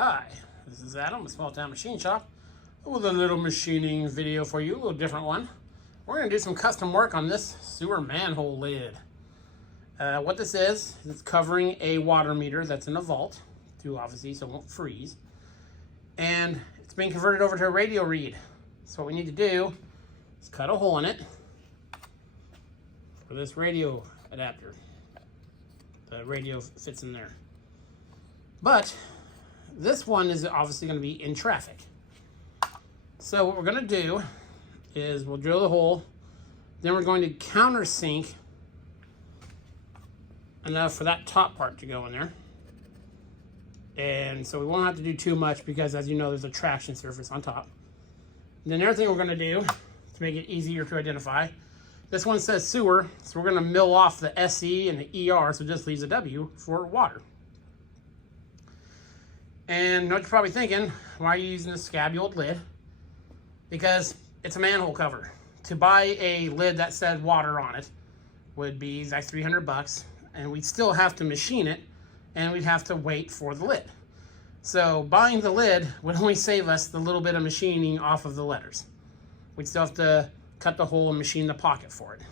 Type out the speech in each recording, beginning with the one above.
Hi, this is Adam with Small Town Machine Shop with a little machining video for you, a little different one. We're going to do some custom work on this sewer manhole lid. What this is, it's covering a water meter that's in a vault, obviously, so it won't freeze. And it's being converted over to a radio read. So what we need to do is cut a hole in it for this radio adapter. The radio fits in there. But this one is obviously going to be in traffic. So what we're going to do is we'll drill the hole, then we're going to countersink enough for that top part to go in there. And so we won't have to do too much because, as you know, there's a traction surface on top. And then the other thing we're going to do to make it easier to identify, this one says sewer, so we're going to mill off the SE and the ER, so it just leaves a W for water. And you know what you're probably thinking, why are you using this scabby old lid? Because it's a manhole cover. To buy a lid that said water on it would be like $300, and we'd still have to machine it, and we'd have to wait for the lid. So buying the lid would only save us the little bit of machining off of the letters. We'd still have to cut the hole and machine the pocket for it.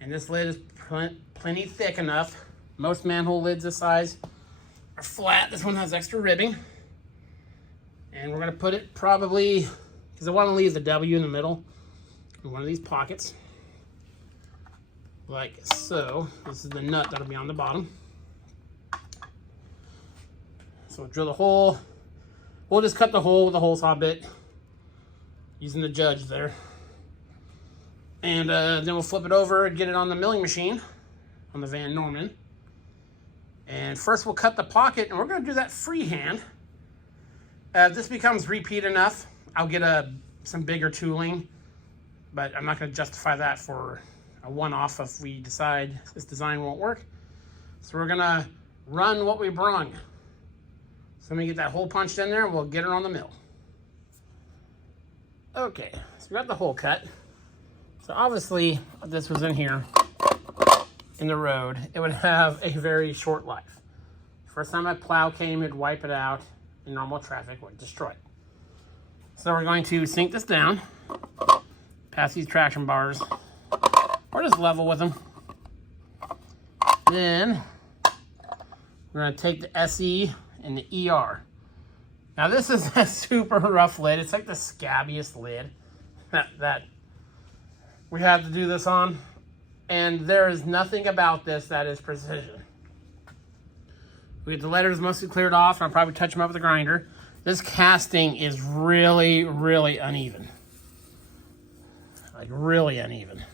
And this lid is plenty thick enough. Most manhole lids this size are flat. This one has extra ribbing. And we're gonna put it probably, because I want to leave the W in the middle in one of these pockets. Like so. This is the nut that'll be on the bottom. So we'll drill the hole. We'll just cut the hole with a hole saw bit using the judge there. And then we'll flip it over and get it on the milling machine on the Van Norman. And first we'll cut the pocket, and we're going to do that freehand. If this becomes repeat enough, I'll get some bigger tooling, but I'm not going to justify that for a one-off if we decide this design won't work. So we're going to run what we brung. So let me get that hole punched in there, and we'll get her on the mill. Okay, so we got the hole cut. So obviously, if this was in here, in the road, it would have a very short life. First time a plow came, it'd wipe it out. In normal traffic, would destroy it. So we're going to sink this down, past these traction bars, or just level with them. Then we're going to take the SE and the ER. Now this is a super rough lid. It's like the scabbiest lid that we have to do this on. And there is nothing about this that is precision. We get the letters mostly cleared off, and I'll probably touch them up with a grinder. This casting is really, really uneven. Like really uneven.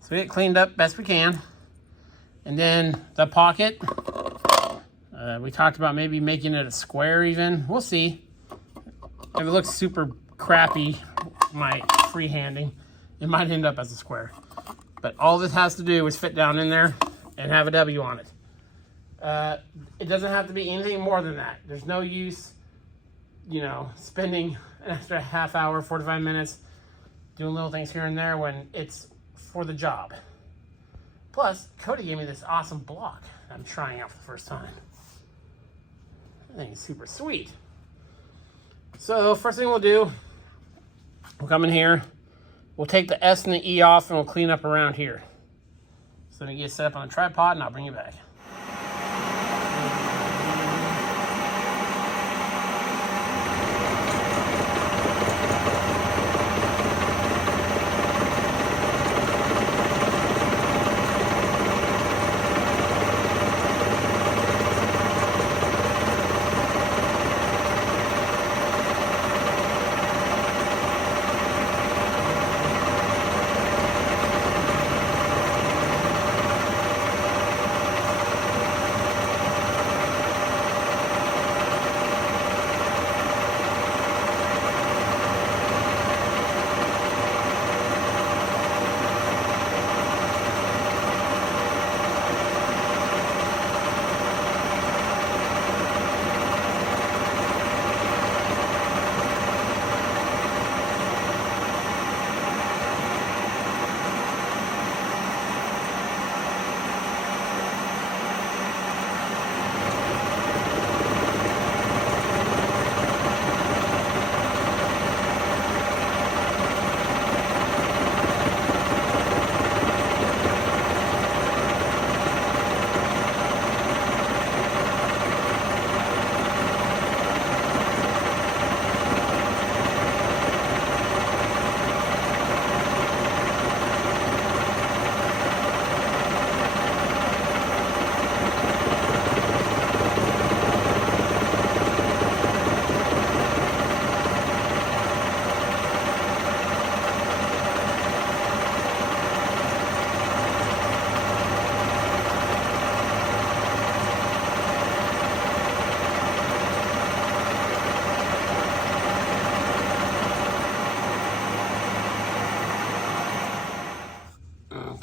So we get cleaned up best we can. And then the pocket, we talked about maybe making it a square even. We'll see. If it looks super crappy, my freehanding, it might end up as a square. But all this has to do is fit down in there and have a W on it. It doesn't have to be anything more than that. There's no use, you know, spending an extra half hour, 45 minutes doing little things here and there when it's for the job. Plus, Cody gave me this awesome block I'm trying out for the first time. I think it's super sweet. So first thing we'll do, we'll come in here, we'll take the S and the E off, and we'll clean up around here. So I'm gonna get set up on a tripod, and I'll bring you back.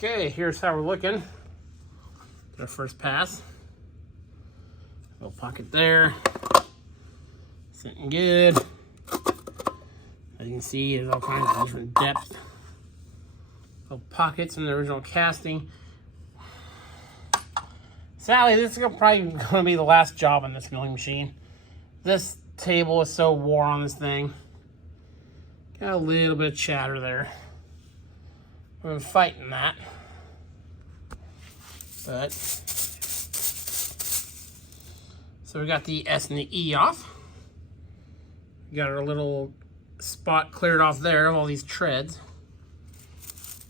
Okay, here's how we're looking. Our first pass. Little pocket there. Sitting good. As you can see, there's all kinds of different depth. Little pockets in the original casting. Sadly, this is probably going to be the last job on this milling machine. This table is so worn on this thing. Got a little bit of chatter there. We've been fighting that. But, so we got the S and the E off. We got our little spot cleared off there of all these treads.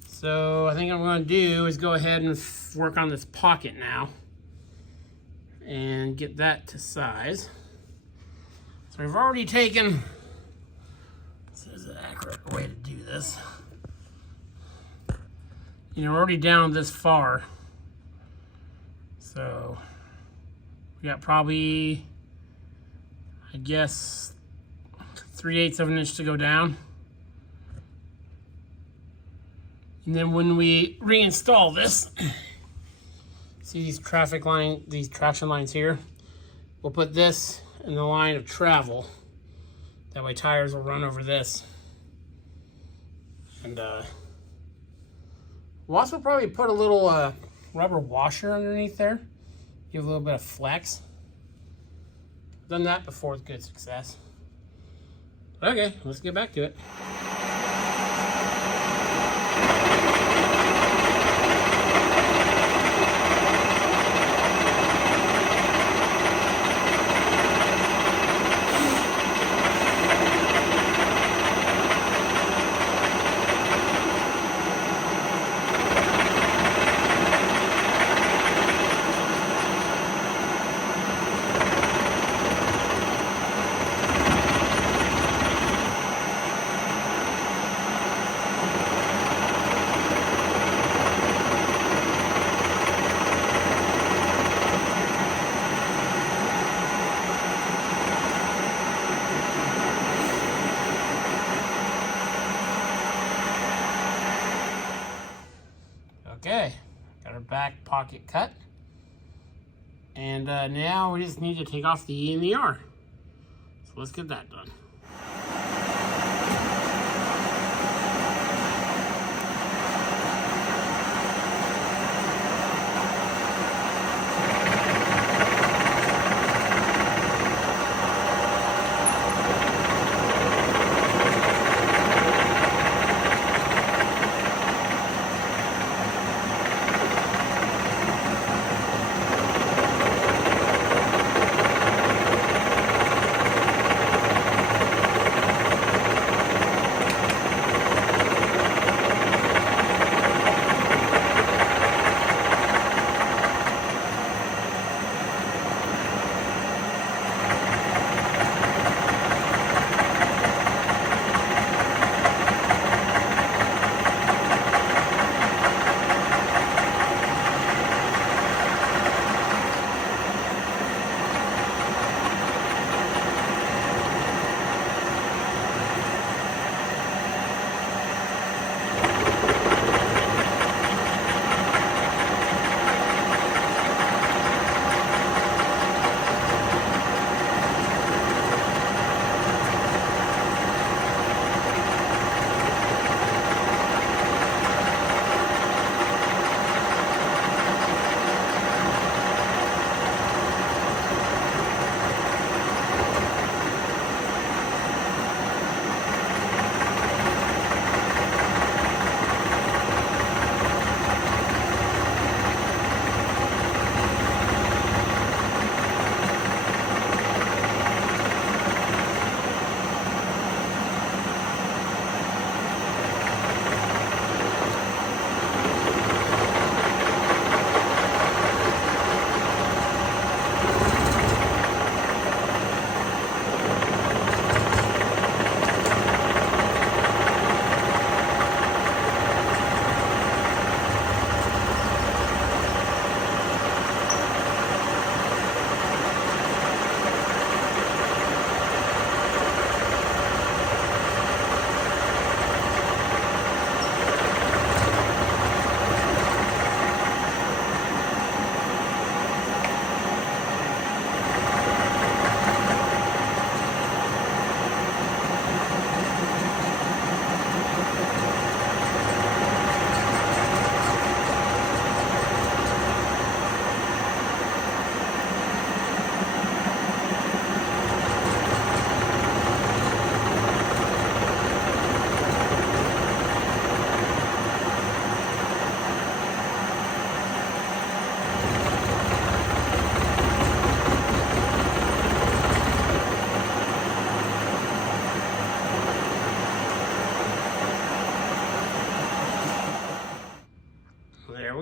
So I think what I'm going to do is go ahead and work on this pocket now and get that to size. So we've already taken, this is an accurate way to do this. You know, we're already down this far. So we got probably, I guess, 3/8 of an inch to go down. And then when we reinstall this, see these traction lines here? We'll put this in the line of travel. That way tires will run over this. And we'll also probably put a little rubber washer underneath there. Give a little bit of flex. Done that before with good success. Okay, let's get back to it. Okay, got our back pocket cut. And now we just need to take off the E and the R. So let's get that done.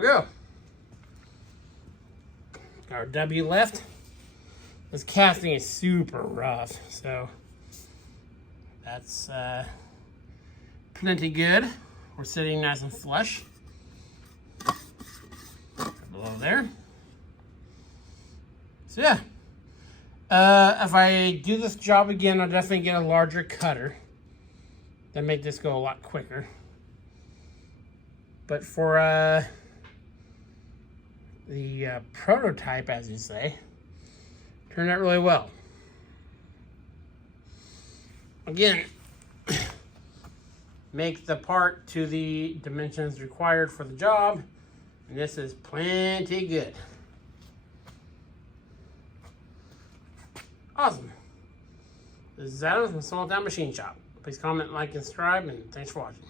go. Our W left. This casting is super rough, so that's plenty good. We're sitting nice and flush. Below there. So yeah, if I do this job again, I'll definitely get a larger cutter. That make this go a lot quicker. But for the prototype, as you say, turned out really well. Again, make the part to the dimensions required for the job, and this is plenty good. Awesome. This is Adam from Small Town Machine Shop. Please comment, like, and subscribe, and thanks for watching.